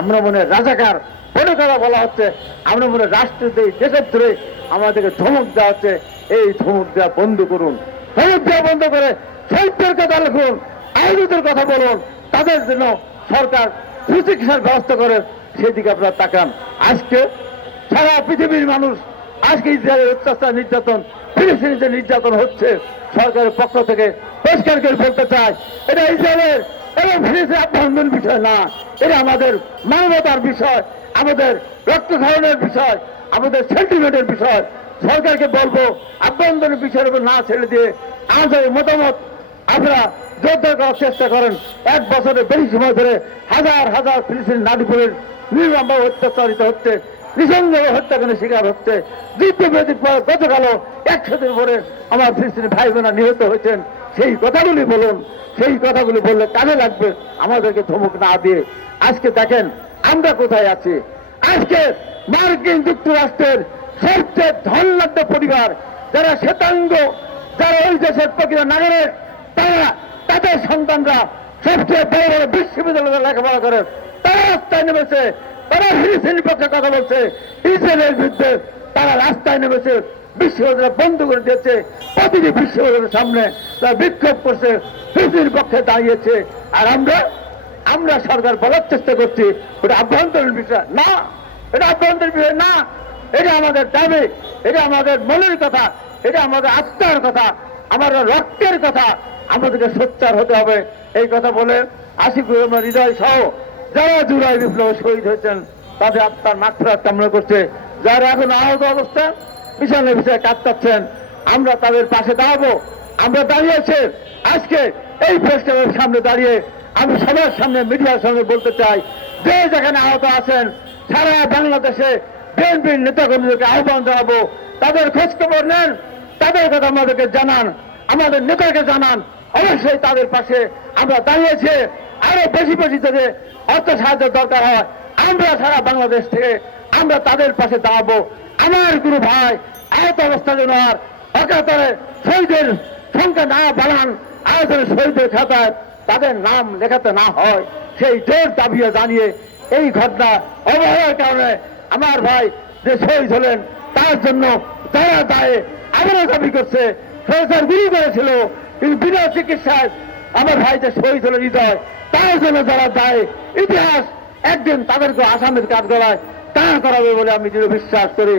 আমরা মনে রাজাকার বড় কথা বলা হচ্ছে আমরা মনে এই দেশের ধরে আমাদেরকে ধমক দেওয়া হচ্ছে, এই ধমক দেওয়া বন্ধ করুন। ধমক দেওয়া বন্ধ করে শহীদদের কথা লিখুন আইনদের কথা বলুন, তাদের জন্য সরকার সুচিকিৎসার ব্যবস্থা করে সেদিকে আপনারা তাকান। আজকে সারা পৃথিবীর মানুষ, আজকে ইসরায়েলের অত্যাচার নির্যাতন, ফিলিস্তিনিদের নির্যাতন হচ্ছে, সরকারের পক্ষ থেকে পরিষ্কার করে বলতে চায় এটা ইসরায়েলের ফিলিস্তিনের আভ্যন্তরীণ বিষয় না। এটা আমাদের মানবতার বিষয়, আমাদের রক্ত ধারণের বিষয়, আমাদের সেন্টিমেন্টের বিষয়। সরকারকে বলব আভ্যন্তরীণ বিষয়ের উপর না ছেড়ে দিয়ে আমাদের মতামত আপনারা জোরদার করার চেষ্টা করেন। এক বছরের বেশি সময় ধরে হাজার হাজার ফিলিস্তিন নারীপুরের নির্মমভাবে অত্যাচারিত হচ্ছে নৃসংসভাবে হত্যাকাণ্ডের শিকার হচ্ছে। যুদ্ধবিরতি গতকালও একসাথে উপরে আমার ফিলিস্তিনি ভাই বোনা নিহত হয়েছেন। সেই কথাগুলি বলুন, সেই কথাগুলি বললে কাজে লাগবে আমাদেরকে ধমক না দিয়ে। আজকে দেখেন, আমরা কোথায় আছি? আজকে মার্কিন যুক্তরাষ্ট্রের সবচেয়ে ধনলব্ধ পরিবার, যারা শ্বেতাঙ্গ, যারা ওই দেশের প্রকৃত নাগরিক, তারা তাদের সন্তানরা সবচেয়ে বড় বড় বিশ্ববিদ্যালয়ে লেখাপড়া করে। তারা রাস্তায় নেমেছে, তারা ফিলিস্তিনের পক্ষে কথা বলছে। ইসরায়েলের বিরুদ্ধে তারা রাস্তায় নেমেছে। বিশ্ববিদ্যালয় বন্ধ করে দিয়েছে। প্রতিটি বিশ্ববিদ্যালয়ের সামনে তারা বিক্ষোভ করছে ফিলিস্তিনের পক্ষে দাঁড়িয়েছে। আর আমরা আমরা সরকার বলার চেষ্টা করছি, ওটা আভ্যন্তরীণ বিষয়। না, এটা আভ্যন্তরীণ বিষয় না, এটা আমাদের দাবি, এটা আমাদের মনের কথা, এটা আমাদের আত্মার কথা আমাদের রক্তের কথা, আমাদেরকে সোচ্চার হতে হবে। এই কথা বলে আশিক রহমান হৃদয় সহ যারা জুলাই বিপ্লব শহীদ হয়েছেন, তাদের আত্মার মাত্রা কামনা করছে। যারা এখন আহত অবস্থা পিছনে পিছনে কাটতাচ্ছেন আমরা তাদের পাশে দাঁড়াবো। আমরা দাঁড়িয়েছে আজকে এই প্রেসক্লাবের সামনে দাঁড়িয়ে আমি সবার সামনে মিডিয়ার সামনে বলতে চাই, যে যেখানে আহত আছেন, সারা বাংলাদেশে বিএনপির নেতাকর্মীদেরকে আহ্বান জানাব। তাদের খোঁজ খবর নেন, তাদের কথা আমাদেরকে জানান, আমাদের নেতাকে জানান। অবশ্যই তাদের পাশে আমরা দাঁড়িয়েছে আরও বেশি বেশি যদি অর্থ সাহায্যের দরকার হয়, আমরা সারা বাংলাদেশ থেকে আমরা তাদের পাশে দাঁড়াবো। আমার গুরু ভাই আহত অবস্থা যেন আর অকাতরে শহীদের সংখ্যা না বাড়ান আয়োজনে শহীদের খাতায় তাদের নাম লেখাতে না হয়। সেই জোর দাবিয়ে জানিয়ে এই ঘটনা অবহেলার কারণে আমার ভাই যে শহীদ হলেন, তার জন্য যারা দায়ে আবারও দাবি করছে সরকার গুলি করেছিল কিন্তু বিনা চিকিৎসায় আমার ভাই যে শহীদ হলেন হৃদয়, তার জন্য যারা দায় ইতিহাস একদিন তাদেরকে আসামের কাঠগড়ায় তা করাবে বলে আমি দৃঢ় বিশ্বাস করি।